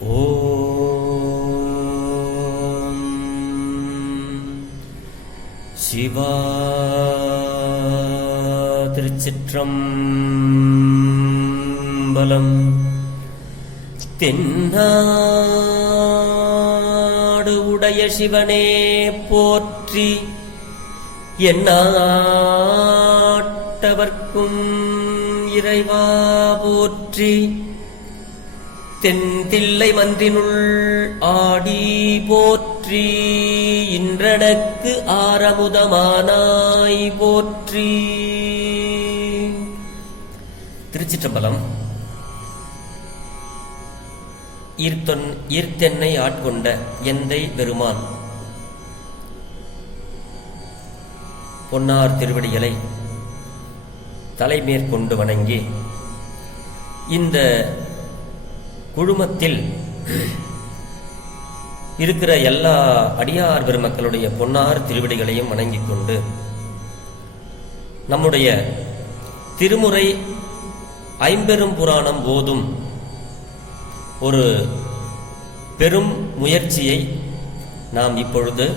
ஓம் சிவா திருச்சிற்றம்பலம். தென்னாடு உடைய சிவனே போற்றி என்னாட்டவர்க்கும் இறைவா போற்றி. தென்தில்லை மன்றினுள் ஆடி போற்றி இன்றடக்கு ஆரமுதமானாய் போற்றி. திருச்சிற்றம்பலம். ஈர்த்தொன் ஈர்த்தென்னை ஆட்கொண்ட எந்தை பெருமான். பொன்னார் திருவடிகளை தலைமேற்கொண்டு வணங்கி இந்த குழுமத்தில் இருக்கிற எல்லா அடியார் பெருமக்களுடைய பொன்னார் திருவிடைகளையும் வணங்கிக் கொண்டு நம்முடைய திருமுறை ஐம்பெரும் புராணம் போதும் ஒரு பெரும் முயற்சியை நாம் இப்பொழுது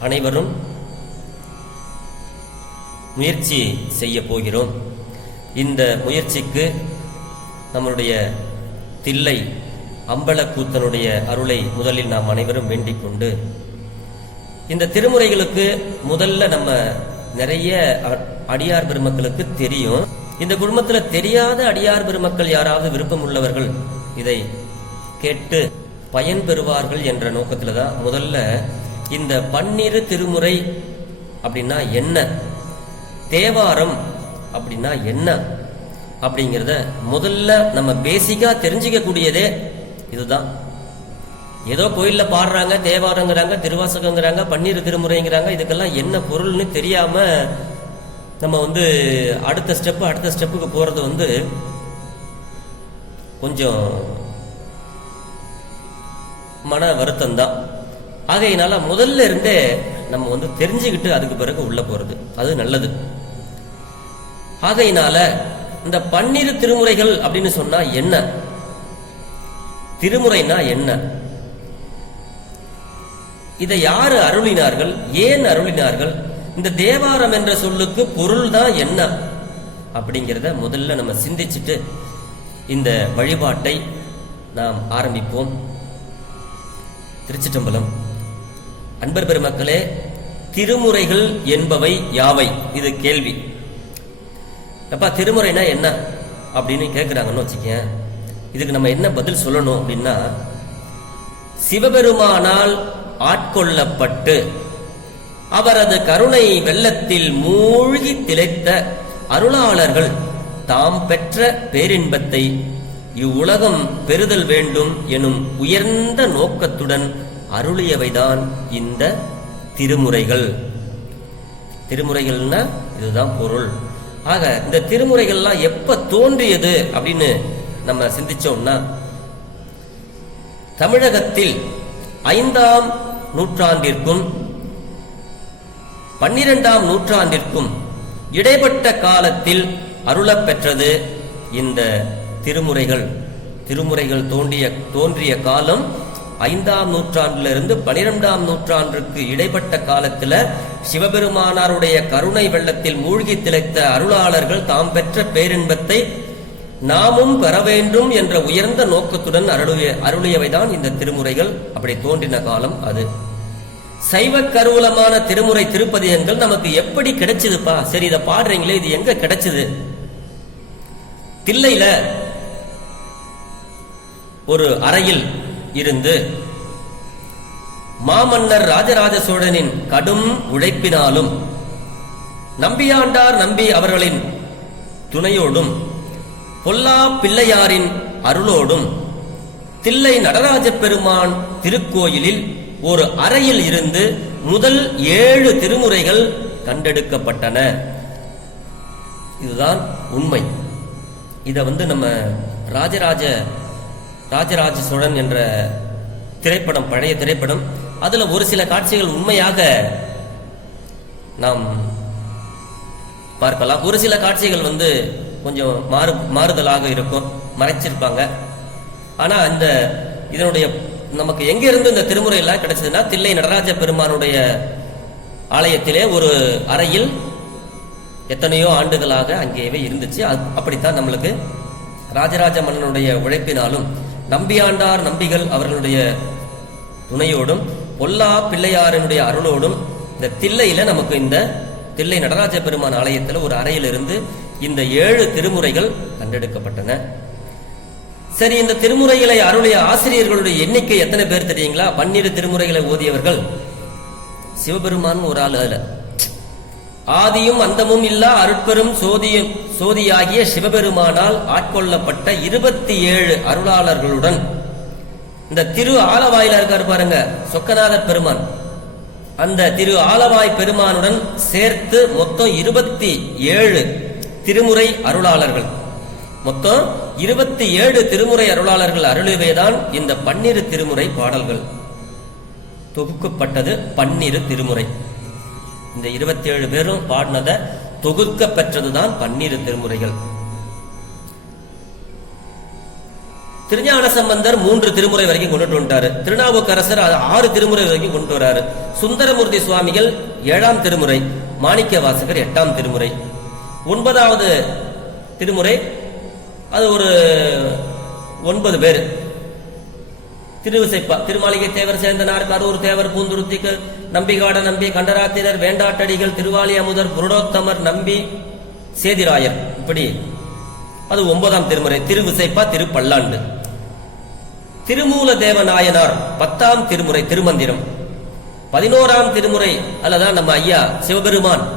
அனைவரும் முயற்சி செய்ய போகிறோம். இந்த முயற்சிக்கு நம்முடைய தில்லை அம்பலக்கூத்தனுடைய அருளை முதலில் நாம் அனைவரும் வேண்டிக் கொண்டு இந்த திருமுறைகளுக்கு முதல்ல நம்ம நிறைய அடியார் பெருமக்களுக்கு தெரியும். இந்த குடும்பத்துல தெரியாத அடியார் பெருமக்கள் யாராவது விருப்பம் உள்ளவர்கள் இதை கேட்டு பயன் பெறுவார்கள் என்ற நோக்கத்துல தான் முதல்ல இந்த பன்னிரு திருமுறை அப்படின்னா என்ன தேவாரம் அப்படின்னா என்ன அப்படிங்கிறத முதல்ல நம்ம பேசிக்காக தெரிஞ்சிக்கக்கூடியதே இதுதான். ஏதோ கோயிலில் பாடுறாங்க தேவாரங்கிறாங்க திருவாசகங்கிறாங்க பன்னீர் திருமுறைங்கிறாங்க இதுக்கெல்லாம் என்ன பொருள்னு தெரியாமல் நம்ம வந்து அடுத்த ஸ்டெப்பு அடுத்த ஸ்டெப்புக்கு போகிறது வந்து கொஞ்சம் மன வருத்தம் தான் ஆகையினால முதல்ல இருந்தே நம்ம வந்து தெரிஞ்சுக்கிட்டு அதுக்கு பிறகு உள்ள போறது. அது நல்லது. ஆகையினால இந்த பன்னிரு திருமுறைகள் அப்படின்னு சொன்னா என்ன? திருமுறைனா என்ன? இதை யாரு அருளினார்கள்? ஏன் அருளினார்கள்? இந்த தேவாரம் என்ற சொல்லுக்கு பொருள் தான் என்ன? அப்படிங்கிறத முதல்ல நம்ம சிந்திச்சுட்டு இந்த வழிபாட்டை நாம் ஆரம்பிப்போம். திருச்சிட்டம்பலம் அன்பர் பெருமக்களே திருமுறைகள் என்பவை யாவை? இது கேள்வி. எப்பா திருமுறைனா என்ன? அப்படின்னு கேட்குறாங்கன்னு வச்சுக்கேன். இதுக்கு நம்ம என்ன பதில் சொல்லணும் அப்படின்னா சிவபெருமானால் ஆட்கொள்ளப்பட்டு அவரது கருணை வெள்ளத்தில் மூழ்கி திளைத்த அருளாளர்கள் தாம் பெற்ற பேரின்பத்தை இவ்வுலகம் பெறுதல் வேண்டும் எனும் உயர்ந்த நோக்கத்துடன் அருளியவைதான் இந்த திருமுறைகள். திருமுறைகள்னா இதுதான் பொருள். ஆக இந்த திருமுறைகள்லாம் எப்ப தோன்றியது அப்படின்னு நம்ம சிந்திச்சோம்னா தமிழகத்தில் ஐந்தாம் நூற்றாண்டிற்கும் பன்னிரெண்டாம் நூற்றாண்டிற்கும் இடைப்பட்ட காலத்தில் அருளப் பெற்றது இந்த திருமுறைகள். திருமுறைகள் தோன்றிய தோன்றிய காலம் ஐந்தாம் நூற்றாண்டிலிருந்து பனிரெண்டாம் நூற்றாண்டுக்கு இடைப்பட்ட காலத்துல சிவபெருமானாருடைய கருணை வெள்ளத்தில் மூழ்கி திளைத்த அருளாளர்கள் தாம் பெற்ற பேரின்பத்தை நாமும் பெற வேண்டும் என்ற உயர்ந்த நோக்கத்துடன் அருளிய அருளியவைதான் இந்த திருமுறைகள். அப்படி தோன்றின காலம் அது. சைவ கருவூலமான திருமுறை திருப்பதியங்கள் நமக்கு எப்படி கிடைச்சதுப்பா? சரி இதை பாடுறீங்களே இது எங்க கிடைச்சது? தில்லையில ஒரு அறையில் இருந்து மாமன்னர் ராஜராஜ சோழனின் கடும் உழைப்பினாலும் நம்பியாண்டார் நம்பி அவர்களின் துணையோடும் பொல்லா பிள்ளையாரின் அருளோடும் தில்லை நடராஜ பெருமான் திருக்கோயிலில் ஒரு அறையில் இருந்து முதல் ஏழு திருமுறைகள் கண்டெடுக்கப்பட்டன. இதுதான் உண்மை. இதை வந்து நம்ம ராஜராஜ ராஜராஜ சோழன் என்ற திரைப்படம் பழைய திரைப்படம். அதில் ஒரு சில காட்சிகள் உண்மையாக நாம் பார்க்கலாம். ஒரு சில காட்சிகள் வந்து கொஞ்சம் மாறு மாறுதலாக இருக்கும் மறைச்சிருப்பாங்க. ஆனால் இந்த இதனுடைய நமக்கு எங்கேருந்து இந்த திருமுறை எல்லாம் கிடைச்சதுன்னா தில்லை நடராஜ பெருமானுடைய ஆலயத்திலே ஒரு அறையில் எத்தனையோ ஆண்டுகளாக அங்கேயே இருந்துச்சு. அது- அப்படித்தான் நம்மளுக்கு ராஜராஜ மன்னனுடைய உழைப்பினாலும் நம்பியாண்டார் நம்பிகள் அவர்களுடைய துணையோடும் பொல்லா பிள்ளையாரனுடைய அருளோடும் இந்த தில்லையில நமக்கு இந்த தில்லை நடராஜ பெருமான் ஆலயத்தில் ஒரு அறையிலிருந்து இந்த ஏழு திருமுறைகள் கண்டெடுக்கப்பட்டன. சரி இந்த திருமுறைகளை அருளிய ஆசிரியர்களுடைய எண்ணிக்கை எத்தனை பேர் தெரியுங்களா? பன்னிரு திருமுறைகளை ஓதியவர்கள். சிவபெருமான் ஒரு ஆள் அதுல. ஆதியும் அந்தமும் இல்லா அருட்பெரும் சோதியும் சோதியாகிய சிவபெருமானால் ஆட்கொள்ளப்பட்ட இருபத்தி ஏழு அருளாளர்களுடன். இந்த திரு ஆலவாயில இருக்காரு பாருங்க சொக்கநாத பெருமான். அந்த திரு ஆலவாய் பெருமானுடன் சேர்த்து மொத்தம் இருபத்தி ஏழு திருமுறை அருளாளர்கள். மொத்தம் இருபத்தி ஏழு திருமுறை அருளாளர்கள் அருளுவேதான் இந்த பன்னிரு திருமுறை பாடல்கள். தொகுக்கப்பட்டது பன்னிரு திருமுறை. இந்த இருபத்தி ஏழு பேரும் பாடினதை தொகுக்க பெற்றதுதான் பன்னிரு திருமுறைகள். திருஞான சம்பந்தர் மூன்று திருமுறை வரைக்கும் கொண்டுட்டு வந்துட்டாரு. திருநாவுக்கரசர் அது ஆறு திருமுறை வரைக்கும் கொண்டு வராரு. சுந்தரமூர்த்தி சுவாமிகள் ஏழாம் திருமுறை மாணிக்க வாசகர் எட்டாம் திருமுறை. ஒன்பதாவது திருமுறை அது ஒரு ஒன்பது பேர். திருவிசைப்பா திருமாளிகை தேவர் சேந்தனார் கரூர் தேவர் பூந்துருத்திக்கு நம்பிகாட நம்பி கண்டராத்திரர் வேண்டாட்டடிகள் திருவாலி அமுதர் புருடோத்தமர் நம்பி சேதிராயர். இப்படி. அது ஒன்பதாம் திருமுறை. திருவிசைப்பா திருப்பல்லாண்டு. திருமூல தேவநாயனார் பத்தாம் திருமுறை திருமந்திரம். பதினோராம் திருமுறை அல்லதான் நம்ம ஐயா சிவபெருமான்.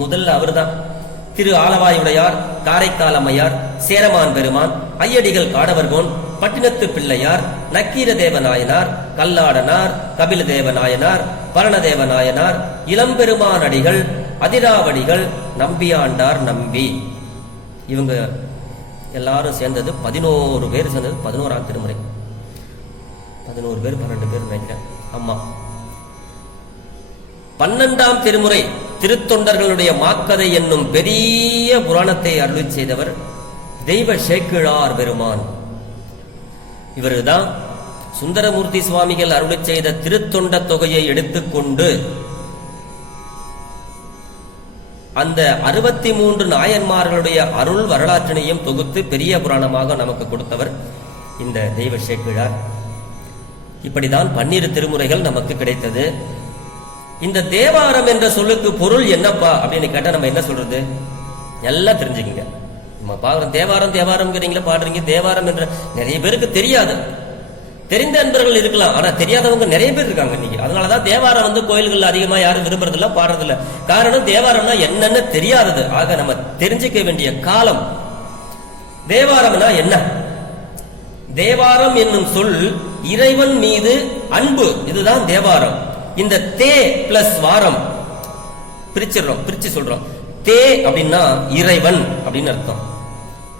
முதல்ல அவர்தான். திரு ஆலவாயுடையார் காரைக்கால் அம்மையார் சேரமான் பெருமான் ஐயடிகள் காடவர்கோன் பட்டினத்து பிள்ளையார் நக்கீர தேவநாயனார் கல்லாடனார் கபில தேவநாயனார் பரணதேவ நாயனார் இளம்பெருமானடிகள் அதிராவடிகள் நம்பியாண்டார் நம்பி. இவங்க எல்லாரும் சேர்ந்தது பதினோரு பேர் சேர்ந்தது பதினோராம் திருமுறை. பதினோரு பேர் பன்னெண்டு பேர் நினைக்கிறேன் ஆமா. பன்னெண்டாம் திருமுறை திருத்தொண்டர்களுடைய மாக்கதை என்னும் பெரிய புராணத்தை அருளி செய்தவர் தெய்வ சேக்கிழார் பெருமான். இவர்தான் சுந்தரமூர்த்தி சுவாமிகள் அருளை செய்த திருத்தொண்ட தொகையை எடுத்துக்கொண்டு அந்த அறுபத்தி மூன்று நாயன்மார்களுடைய அருள் வரலாற்றினையும் தொகுத்து பெரிய புராணமாக நமக்கு கொடுத்தவர் இந்த தெய்வ சேக்கிழார் இப்படிதான் பன்னிரு திருமுறைகள் நமக்கு கிடைத்தது. இந்த தேவாரம் என்ற சொல்லுக்கு பொருள் என்னப்பா அப்படின்னு கேட்டால் நம்ம என்ன சொல்றது? எல்லாம் தெரிஞ்சுக்கிங்க. நம்ம பாக்குறோம் தேவாரம் தேவாரம்ங்கிறீங்களா பாடுறீங்க தேவாரம் என்ற நிறைய பேருக்கு தெரியாது. தெரிந்த அன்பர்கள் இருக்கலாம். ஆனா தெரியாதவங்க நிறைய பேர் இருக்காங்க இன்னைக்கு. அதனாலதான் தேவாரம் வந்து கோயில்கள் அதிகமா யாரும் விரும்புறதில்ல பாடுறதில்ல. காரணம் தேவாரம்னா என்னன்னு தெரியாதது. ஆக நம்ம தெரிஞ்சுக்க வேண்டிய காலம் தேவாரம்னா என்ன? தேவாரம் என்னும் சொல் இறைவன் மீது அன்பு. இதுதான் தேவாரம். இந்த தே பிளஸ் வாரம். பிரிச்சிடுறோம் பிரிச்சு சொல்றோம். தே அப்படின்னா இறைவன் அப்படின்னு அர்த்தம்.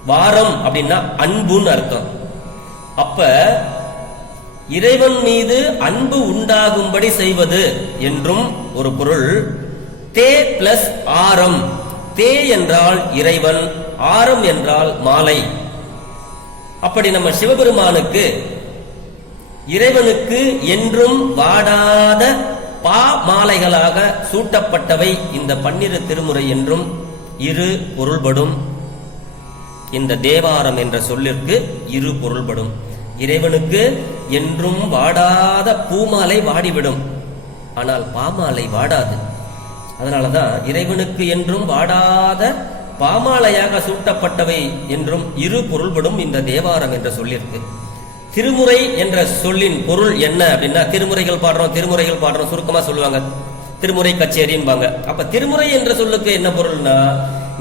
வாரம் அப்படின்னா அன்புன்னு அர்த்தம். அப்ப இறைவன் மீது அன்பு உண்டாகும்படி செய்வது என்றும் ஒரு பொருள். தே பிளஸ் ஆரம். தே என்றால் இறைவன் ஆரம் என்றால் மாலை. அப்படி நம்ம சிவபெருமானுக்கு இறைவனுக்கு என்றும் வாடாத பா மாலைகளாக சூட்டப்பட்டவை இந்த பன்னிரு திருமுறை என்றும் இரு பொருள்படும். இந்த தேவாரம் என்ற சொல்லிற்கு இரு பொருள்படும். இறைவனுக்கு என்றும் வாடாத பூமாலை வாடிவிடும். ஆனால் பாமாலை வாடாது. அதனாலதான் இறைவனுக்கு என்றும் வாடாத பாமாலையாக சூட்டப்பட்டவை என்றும் இரு பொருள்படும் இந்த தேவாரம் என்ற சொல்லியிருக்கு. திருமுறை என்ற சொல்லின் பொருள் என்ன அப்படின்னா திருமுறைகள் பாடுறோம் திருமுறைகள் பாடுறோம் சுருக்கமா சொல்லுவாங்க. திருமுறை கச்சேரின்பாங்க. அப்ப திருமுறை என்ற சொல்லுக்கு என்ன பொருள்னா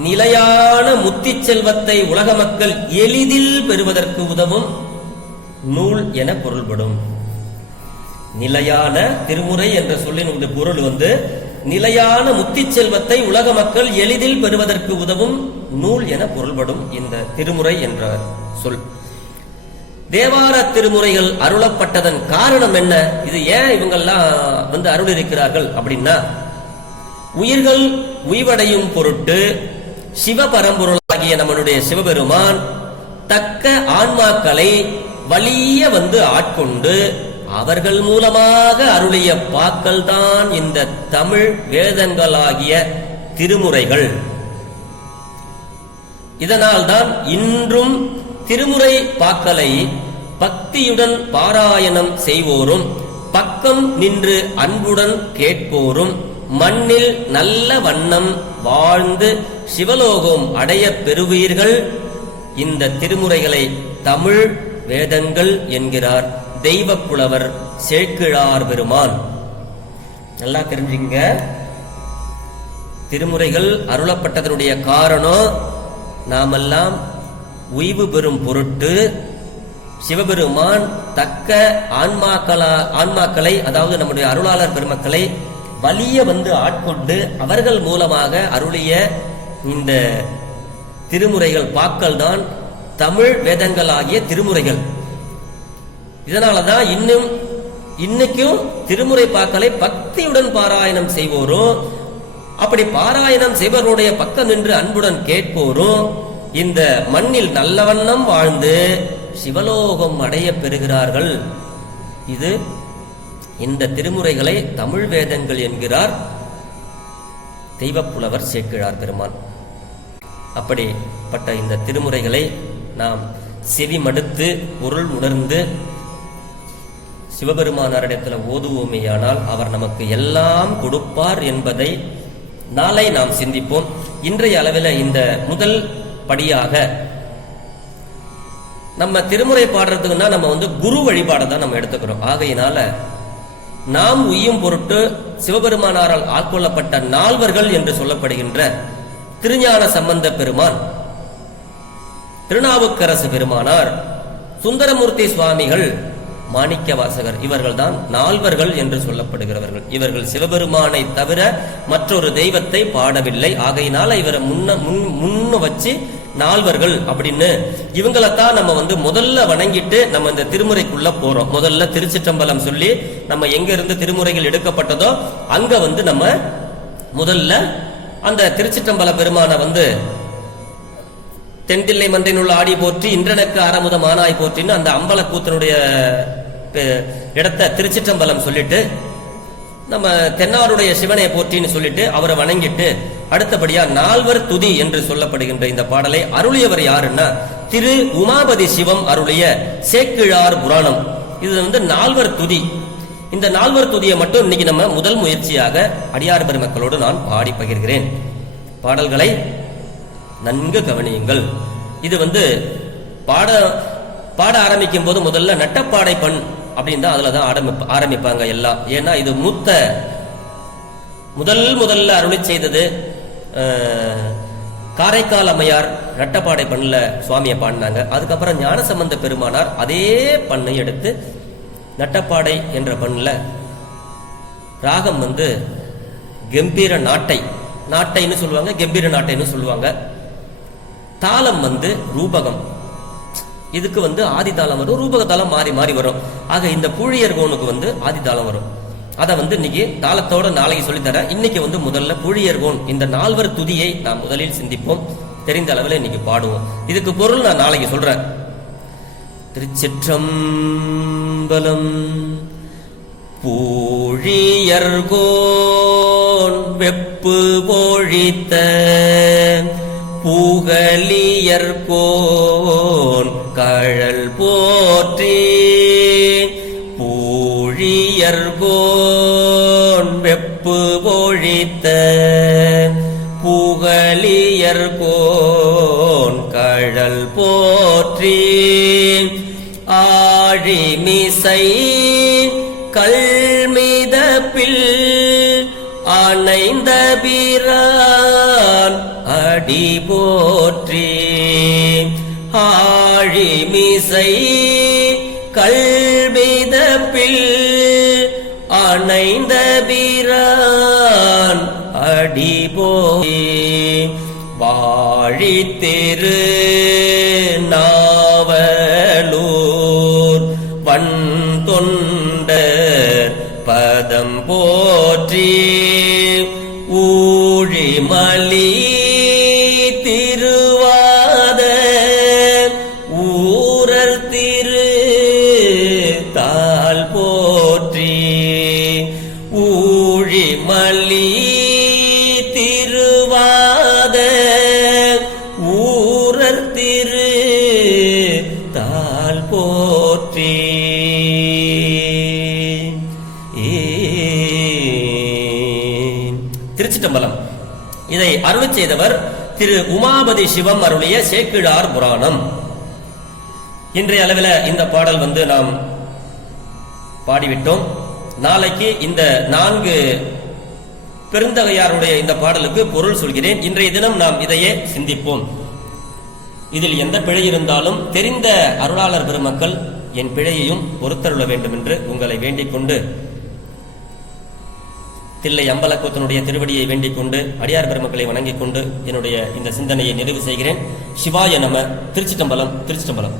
நிலையான முத்தி செல்வத்தை உலக மக்கள் எளிதில் பெறுவதற்கு உதவும் நூல் என பொருள்படும். நிலையான திருமுறை என்ற சொல்லின் பொருள் வந்து நிலையான முத்தி செல்வத்தை உலக மக்கள் எளிதில் பெறுவதற்கு உதவும் நூல் என பொருள்படும் இந்த திருமுறை என்ற சொல். தேவார திருமுறைகள் அருளப்பட்டதன் காரணம் என்ன? இது ஏன் இவங்கெல்லாம் வந்து அருள் இருக்கிறார்கள் அப்படின்னா உயிர்கள் உய்வடையும் பொருட்டு சிவபரம்பொருளாகிய நம்மளுடைய சிவபெருமான் தக்க ஆன்மாக்களை வலிய வந்து ஆட்கொண்டு அவர்கள் மூலமாக அருளிய பாக்கள் தான் இந்த தமிழ் வேதங்களாகிய திருமுறைகள். இதனால்தான் இன்றும் திருமுறை பாக்களை பக்தியுடன் பாராயணம் செய்வோரும் பக்கம் நின்று அன்புடன் கேட்போரும் மண்ணில் நல்ல வண்ணம் வாழ்ந்து சிவலோகம் அடைய பெறுவீர்கள். இந்த திருமுறைகளை தமிழ் வேதங்கள் என்கிறார். தெய்வ புலவர் சேக்கிழார் பெருமான். நல்லா தெரிஞ்சுங்க. திருமுறைகள் அருளப்பட்டதனுடைய காரணம் நாமெல்லாம் உய்வு பெறும் பொருட்டு சிவபெருமான் தக்க ஆன்மாக்களா ஆன்மாக்களை அதாவது நம்முடைய அருளாளர் பெருமக்களை வலிய வந்து ஆட்கொண்டு அவர்கள் மூலமாக அருளிய இந்த திருமுறைகள் பாக்கள் தான் தமிழ் வேதங்களாகிய திருமுறைகள். இதனாலதான் இன்னும் இன்னைக்கும் திருமுறை பாக்களை பக்தியுடன் பாராயணம் செய்வோரும் அப்படி பாராயணம் செய்வருடைய பக்கம் நின்று அன்புடன் கேட்போரும் இந்த மண்ணில் நல்லவண்ணம் வாழ்ந்து சிவலோகம் அடைய பெறுகிறார்கள். இது இந்த திருமுறைகளை தமிழ் வேதங்கள் என்கிறார் தெய்வப்புலவர் சேக்கிழார் பெருமான். அப்படிப்பட்ட இந்த திருமுறைகளை நாம் செவி மடுத்து பொருள் உணர்ந்து சிவபெருமானாரிடத்தில் ஓதுவோமேயானால் அவர் நமக்கு எல்லாம் கொடுப்பார் என்பதை நாளை நாம் சிந்திப்போம். இன்றைய அளவில் இந்த முதல் படியாக நம்ம திருமுறை பாடுறதுக்குன்னா நம்ம வந்து குரு வழிபாடை தான் நம்ம எடுத்துக்கிறோம். ஆகையினால நாம் உய்யும் பொருட்டு சிவபெருமானாரால் ஆட்கொள்ளப்பட்ட நால்வர்கள் என்று சொல்லப்படுகின்ற திருஞான சம்பந்த பெருமான் திருநாவுக்கரசு பெருமானார் சுந்தரமூர்த்தி சுவாமிகள் மாணிக்க வாசகர் இவர்கள்தான் நால்வர்கள் என்று சொல்லப்படுகிறவர்கள். இவர்கள் சிவபெருமானை தவிர மற்றொரு தெய்வத்தை பாடவில்லை. ஆகையினால இவரை முன்ன முன் முன்னு வச்சு நால்வர்கள் அப்படின்னு இவங்களைத்தான் நம்ம வந்து முதல்ல வணங்கிட்டு நம்ம இந்த திருமுறைக்குள்ள போறோம். முதல்ல திருச்சிற்றம்பலம் சொல்லி நம்ம எங்க இருந்து திருமுறைகள் எடுக்கப்பட்டதோ அங்க வந்து நம்ம முதல்ல அந்த திருச்சிற்றம்பல பெருமானை வந்து தென்தில்லை மன்றினுள்ள ஆடி போற்றி இன்றனக்கு அறமுத மானாய் போற்றின்னு அந்த அம்பல கூத்தனுடைய இடத்த திருச்சிற்றம்பலம் சொல்லிட்டு நம்ம தென்னாருடைய சிவனை போற்றின்னு சொல்லிட்டு அவரை வணங்கிட்டு அடுத்தபடியா நால்வர் துதி என்று சொல்லப்படுகின்ற இந்த பாடலை அருளியவர் யாருன்னா திரு உமாபதி சிவம் அருளிய சேக்கிழார் புராணம். இது வந்து நால்வர் துதி. இந்த நால்வர் துதியை மட்டும் இன்னைக்கு நம்ம முதல் முயற்சியாக அடியார் பெருமக்களோடு நான் பாடி பகிர்கிறேன். பாடல்களை நன்கு கவனியுங்கள். இது வந்து பாட பாட ஆரம்பிக்கும் போது முதல்ல நட்டப்பாடை பண் அப்படின்னு தான் அதில் தான் ஆரம்பிப்ப ஆரம்பிப்பாங்க எல்லாம் ஏன்னா இது மூத்த முதல் முதல்ல அருளி செய்தது காரைக்கால் அம்மையார் நட்டப்பாடை பண்ணல சுவாமியை பாடினாங்க. அதுக்கப்புறம் ஞானசம்பந்த பெருமானார் அதே பண்ணை எடுத்து நட்டப்பாடை என்ற பண்ணில் ராகம் வந்து கம்பீர நாட்டை நாட்டைன்னு சொல்லுவாங்க கம்பீர நாட்டைன்னு சொல்லுவாங்க. தாளம் வந்து ரூபகம். இதுக்கு வந்து ஆதி தாளம் வரும் ரூபக தாளம் மாறி மாறி வரும். ஆக இந்த புழியர்கோனுக்கு வந்து ஆதி தாளம் வரும். அதை வந்து இன்னைக்கு தாளத்தோட நாளைக்கு சொல்லித்தரேன். இன்னைக்கு வந்து முதல்ல புழியர்கோன் இந்த நால்வர் துதியை நாம் முதலில் சிந்திப்போம். தெரிந்த அளவில் இன்னைக்கு பாடுவோம். இதுக்கு பொருள் நான் நாளைக்கு சொல்றேன். திருச்சிற்றம்பலம் பூழியர்கோன் வெப்பு போழித்த பூகலியர்கோன் கழல் போற்றி பூழியர்கோன் வெப்பு பொழித்த பூகலியர்கோன் கழல் போற்றி ஆழிமிசை அடி போற்றி ஆழிமிசை கல்விதப்பில் அணைந்த பிரான் அடி போற்றி வாழித்திரு நான் செய்தவர் திரு உமாபதி சிவம் அருளிய சேக்கிழார் புராணம். இன்றைய அளவில் இந்த பாடல் வந்து நாம் பாடிவிட்டோம். நாளைக்கு இந்த நான்கு பெருந்தகையாருடைய இந்த பாடலுக்கு பொருள் சொல்கிறேன். இன்றைய தினம் நாம் இதையே சிந்திப்போம். இதில் எந்த பிழை இருந்தாலும் தெரிந்த அருளாளர் பெருமக்கள் என் பிழையையும் பொறுத்தருள வேண்டும் என்று உங்களை வேண்டிக் கொண்டு தில்லை அம்பலக்கூத்தனுடைய திருவடியை வேண்டிக் கொண்டு அடியார் பெருமக்களை வணங்கிக் கொண்டு என்னுடைய இந்த சிந்தனையை நிறைவு செய்கிறேன். சிவாய நம திருச்சிட்டம்பலம் திருச்சிட்டம்பலம்.